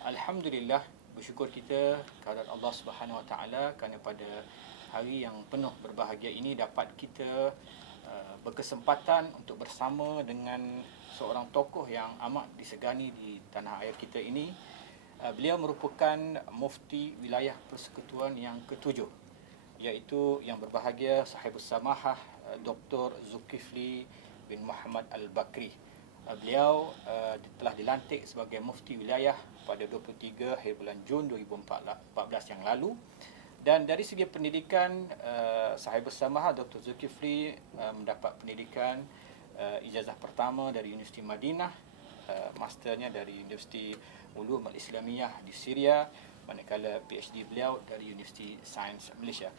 Alhamdulillah, bersyukur kita kehadrat Allah Subhanahu Wa Taala kerana pada hari yang penuh berbahagia ini dapat kita berkesempatan untuk bersama dengan seorang tokoh yang amat disegani di tanah air kita ini. Beliau merupakan mufti wilayah persekutuan yang ketujuh, iaitu yang berbahagia Sahibus Samahah Dr. Zulkifli bin Muhammad Al-Bakri. Beliau telah dilantik sebagai mufti wilayah pada 23 hari bulan Jun 2014 yang lalu. Dan dari segi pendidikan, Sahibus Samahah Dr. Zulkifli mendapat pendidikan ijazah pertama dari Universiti Madinah, masternya dari Universiti Ulum Al-Islamiyah di Syria, manakala PhD beliau dari Universiti Sains Malaysia.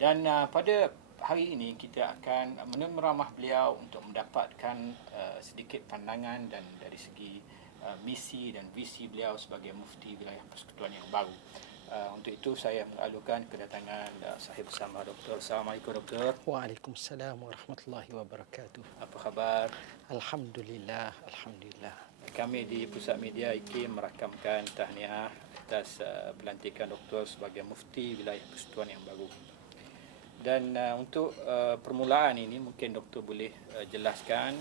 Dan pada hari ini kita akan meneramah beliau untuk mendapatkan sedikit pandangan dan dari segi misi dan visi beliau sebagai mufti wilayah persekutuan yang baru. Untuk itu saya mengalukan kedatangan Sahib Samahah Doktor. Assalamualaikum Doktor. Waalaikumsalam warahmatullahi wabarakatuh. Apa khabar? Alhamdulillah, alhamdulillah. Kami di Pusat Media IKIM merakamkan tahniah atas pelantikan Doktor sebagai mufti wilayah persekutuan yang baru. Dan untuk permulaan ini mungkin Doktor boleh jelaskan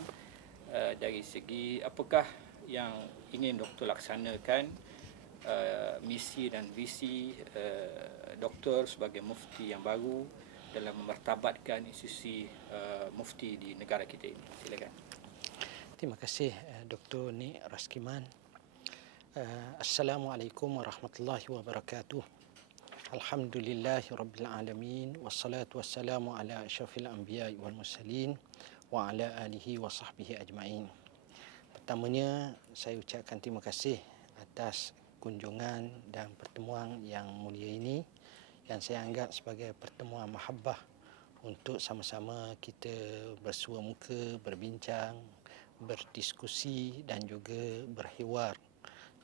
dari segi apakah yang ingin Doktor laksanakan, misi dan visi Doktor sebagai mufti yang baru dalam memartabatkan institusi mufti di negara kita ini. Silakan. Terima kasih Dr. Ni Raskiman. Assalamualaikum warahmatullahi wabarakatuh. Alhamdulillahi rabbil alamin, wassalatu wassalamu ala asyrafil anbiya'i wal mursalin wa ala alihi wa sahbihi ajma'in. Pertamanya saya ucapkan terima kasih atas kunjungan dan pertemuan yang mulia ini, yang saya anggap sebagai pertemuan mahabbah untuk sama-sama kita bersua muka, berbincang, berdiskusi dan juga berhiwar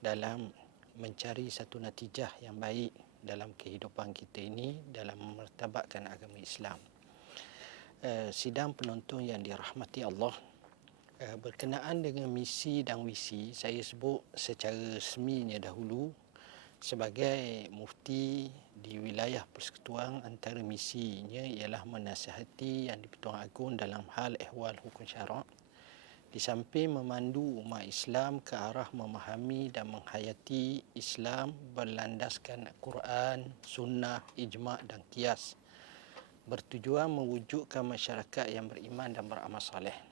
dalam mencari satu natijah yang baik dalam kehidupan kita ini dalam memartabatkan agama Islam. Sidang penonton yang dirahmati Allah, berkenaan dengan misi dan visi, saya sebut secara resminya dahulu sebagai mufti di wilayah persekutuan. Antara misinya ialah menasihati Yang di-Pertuan Agong dalam hal ehwal hukum syarak, di samping memandu umat Islam ke arah memahami dan menghayati Islam berlandaskan Al-Quran, Sunnah, Ijma' dan Qiyas, bertujuan mewujudkan masyarakat yang beriman dan beramal saleh.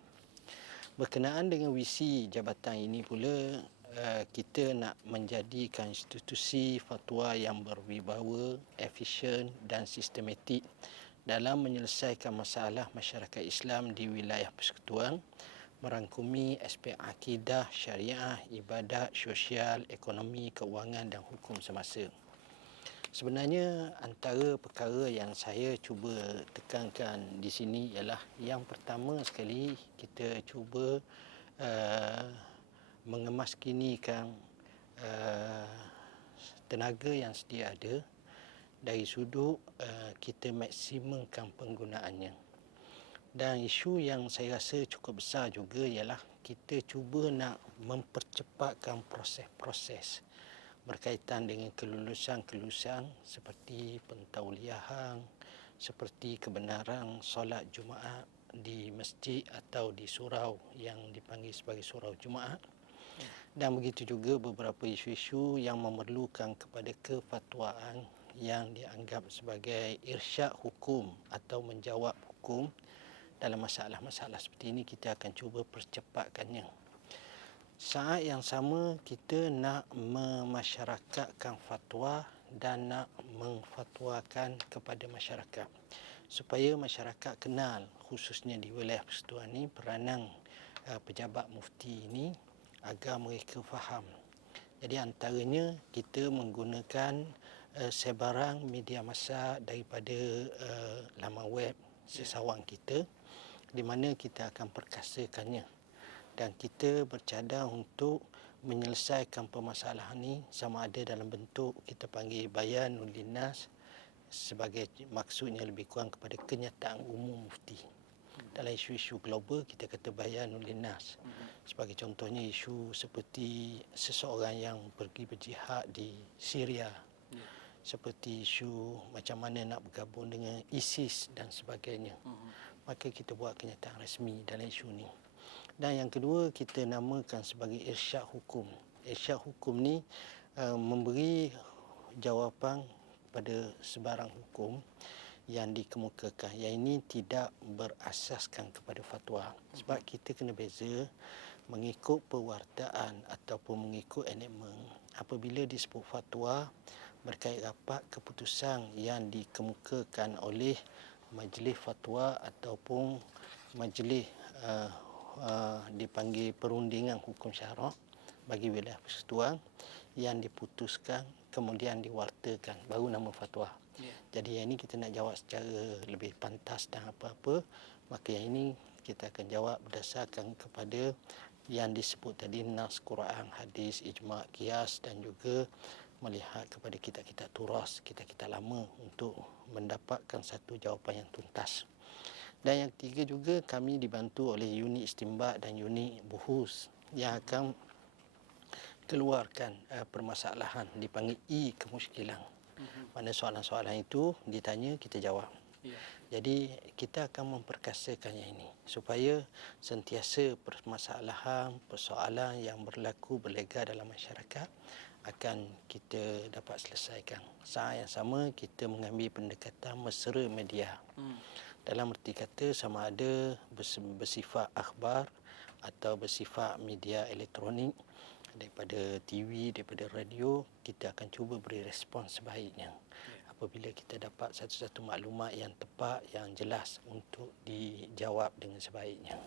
Berkenaan dengan visi jabatan ini pula, kita nak menjadikan institusi fatwa yang berwibawa, efisien dan sistematik dalam menyelesaikan masalah masyarakat Islam di wilayah persekutuan, merangkumi aspek akidah, syariah, ibadat, sosial, ekonomi, keuangan dan hukum semasa. Sebenarnya antara perkara yang saya cuba tekankan di sini ialah yang pertama sekali kita cuba mengemaskinikan tenaga yang sedia ada dari sudut kita maksimumkan penggunaannya. Dan isu yang saya rasa cukup besar juga ialah kita cuba nak mempercepatkan proses-proses berkaitan dengan kelulusan seperti pentauliahan, seperti kebenaran solat Jumaat di masjid atau di surau yang dipanggil sebagai surau Jumaat. Dan begitu juga beberapa isu-isu yang memerlukan kepada kefatwaan yang dianggap sebagai irsyad hukum atau menjawab hukum. Dalam masalah-masalah seperti ini kita akan cuba percepatkannya. Saat yang sama kita nak memasyarakatkan fatwa dan nak mengfatwakan kepada masyarakat supaya masyarakat kenal, khususnya di wilayah persekutuan ini, peranan pejabat mufti ini agar mereka faham. Jadi antaranya kita menggunakan sebarang media massa daripada laman web sesawang kita, di mana kita akan perkasakannya dan kita bercadang untuk menyelesaikan permasalahan ini sama ada dalam bentuk kita panggil bayanul linnas, sebagai maksudnya lebih kurang kepada kenyataan umum mufti. Dalam isu-isu global kita kata bayanul linnas. Sebagai contohnya isu seperti seseorang yang pergi berjihad di Syria, seperti isu macam mana nak bergabung dengan ISIS dan sebagainya. Maka kita buat kenyataan rasmi dalam isu ni. Dan yang kedua, kita namakan sebagai irsyad hukum. Irsyad hukum ni memberi jawapan pada sebarang hukum yang dikemukakan, yang ini tidak berasaskan kepada fatwa. Sebab kita kena beza mengikut pewartaan ataupun mengikut enakmen. Apabila disebut fatwa, berkait rapat keputusan yang dikemukakan oleh majlis fatwa ataupun majlis dipanggil perundingan hukum syarak bagi wilayah persekutuan yang diputuskan kemudian diwartakan, baru nama fatwa. Jadi yang ini kita nak jawab secara lebih pantas dan apa-apa, maka yang ini kita akan jawab berdasarkan kepada yang disebut tadi, nas Quran, hadis, ijma', qiyas, dan juga melihat kepada kitab-kitab turas, kitab-kitab lama untuk mendapatkan satu jawapan yang tuntas. Dan yang ketiga juga, kami dibantu oleh unit istimbat dan unit buhus yang akan keluarkan permasalahan, dipanggil kemusykilan. Mana soalan-soalan itu ditanya, kita jawab. Jadi kita akan memperkasakan yang ini supaya sentiasa permasalahan, persoalan yang berlaku berlega dalam masyarakat akan kita dapat selesaikan. Saat yang sama kita mengambil pendekatan mesra media. Dalam erti kata sama ada bersifat akhbar atau bersifat media elektronik, daripada TV, daripada radio, kita akan cuba beri respon sebaiknya. Apabila kita dapat satu-satu maklumat yang tepat, yang jelas untuk dijawab dengan sebaiknya.